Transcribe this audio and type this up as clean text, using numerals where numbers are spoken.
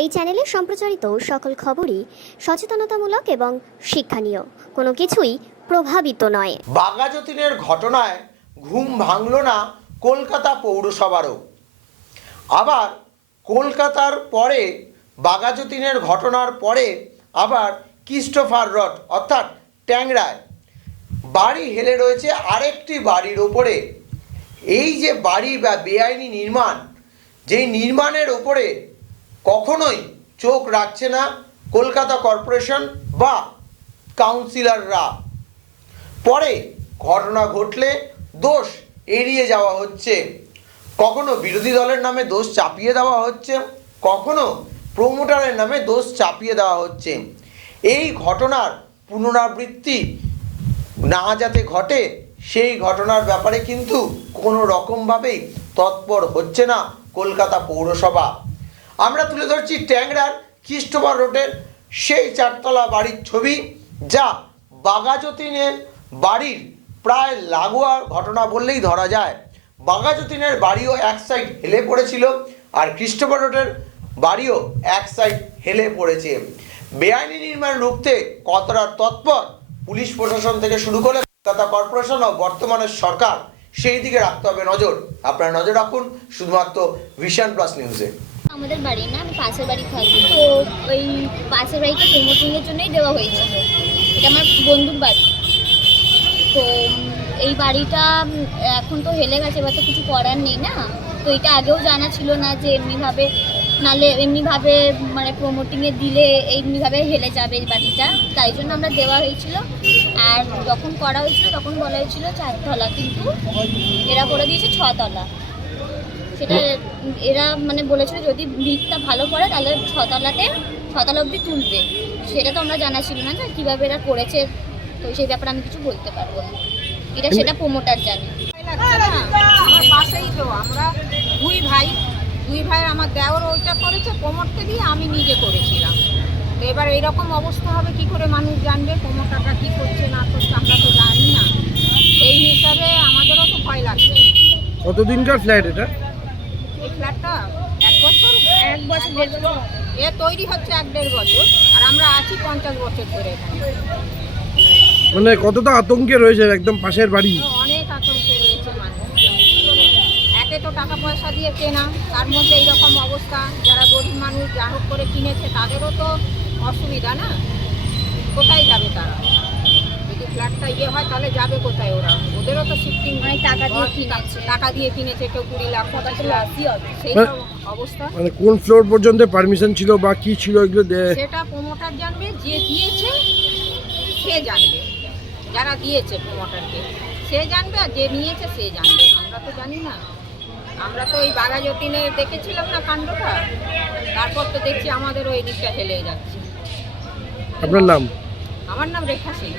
এই চ্যানেলে সম্প্রচারিত সকল খবরই সচেতনতামূলক এবং শিক্ষণীয়, কোনো কিছুই প্রভাবিত নয়। বাঘাযতীনের ঘটনায় ঘুম ভাঙল না কলকাতা পৌরসভারও। আবার কলকাতার পরে বাঘাযতীনের ঘটনার পরে আবার ক্রিস্টোফার রড অর্থাৎ ট্যাংরায় বাড়ি হেলে রয়েছে আরেকটি বাড়ির ওপরে। এই যে বাড়ি বা বেআইনি নির্মাণ, যেই নির্মাণের ওপরে কখনোই চোখ রাখছে না কলকাতা কর্পোরেশন বা কাউন্সিলররা। পরে ঘটনা ঘটলে দোষ এড়িয়ে যাওয়া হচ্ছে, কখনো বিরোধী দলের নামে দোষ চাপিয়ে দেওয়া হচ্ছে, কখনো প্রমোটারের নামে দোষ চাপিয়ে দেওয়া হচ্ছে। এই ঘটনার পুনরাবৃত্তি না যাতে ঘটে সেই ঘটনার ব্যাপারে কিন্তু কোনো রকমভাবেই তৎপর হচ্ছে না কলকাতা পৌরসভা। আমরা তুলে ধরছি ট্যাংরার ক্রিস্টোফার রোডের সেই চারতলা বাড়ির ছবি, যা বাঘাযতীনের বাড়ির প্রায় লাগোয়া ঘটনা বললেই ধরা যায়। বাঘাযতীনের বাড়িও এক সাইড হেলে পড়েছিল, আর ক্রিস্টোফার রোডের বাড়িও এক সাইড হেলে পড়েছে। বেআইনি নির্মাণ রুখতে কতটা তৎপর পুলিশ প্রশাসন থেকে শুরু করে কলকাতা কর্পোরেশন ও বর্তমানের সরকার, সেই দিকে রাখতে হবে নজর। আপনারা নজর রাখুন শুধুমাত্র ভিশন প্লাস নিউজে। আমাদের বাড়ি না, আমি পাশের বাড়ি থাকি, তো ওই পাশের বাড়িতে প্রমোটিংয়ের জন্যই দেওয়া হয়েছিল। এটা আমার বন্ধুর বাড়ি। তো এই বাড়িটা এখন তো হেলে গেছে, এবার তো কিছু করার নেই না। তো এটা আগেও জানা ছিল না যে এমনিভাবে, নাহলে এমনিভাবে মানে প্রমোটিংয়ে দিলে এমনিভাবে হেলে যাবে এই বাড়িটা, তাই জন্য আমরা দেওয়া হয়েছিল। আর যখন করা হয়েছিল তখন বলা হয়েছিল 4 তলা, কিন্তু এরা করে দিয়েছে 6 তলা। সেটা এরা মানে বলেছিল যদি ভিড়টা ভালো পড়ে তাহলে 6 তলা অবধি তুলবে। সেটা তো আমরা জানা ছিল না যে কীভাবে এরা করেছে, তো সেই ব্যাপারে আমি কিছু বলতে পারবো না। সেটা প্রমোটার জানে। আমার পাশেই তো আমরা দুই ভাই আমার দেওর ওইটা করেছে, প্রমোটকে দিয়ে আমি নিজে করেছিলাম। তো এবার এইরকম অবস্থা হবে কি করে মানুষ জানবে প্রমোটাররা কি করছে না করছে, আমরা তো জানি না। সেই হিসাবে আমাদেরও তো ভয় লাগছে। কতদিনকার ফ্ল্যাট এটা? এই ফ্ল্যাটটা 1 বছর 1 বছর এ তৈরি হচ্ছে 1-1.5 বছর, আর আমরা আছি 50 বছর ধরে এখানে। মানে কতটা আতঙ্কে রয়েছে একদম পাশের বাড়ি? অনেক আতঙ্কে রয়েছে মানুষ। একে তো টাকা পয়সা দিয়ে কেনা, তার মধ্যে এইরকম অবস্থা। যারা গরিব মানুষ যা হোক করে কিনেছে তাদেরও তো অসুবিধা না, কোথায় যাবে তারা? যদি ফ্ল্যাটটা হয় তাহলে যাবে কোথায় ওরা? ওদেরও তো শিফটিং টাকা দিয়ে কিনেছে, কেউ 20 লাখ 25 লাখ, সেই সব অবস্থা। মানে কোন ফ্লোর পর্যন্ত পারমিশন ছিল বা কি ছিল এগুলো সেটা প্রমোটার জানবে, যে দিয়েছে সে জানবে। যারা দিয়েছে প্রমোটারকে সে জানবে, আর যে নিয়েছে সে জানবে। আমরা তো জানি না। আমরা তো ওই বাঘাযতীনে দেখেছিলাম না কাণ্ডটা, তারপর তো দেখছি আমাদের ওই দিকটা হেলে যাচ্ছে। আপনার নাম? আমার নাম রেখা সিং।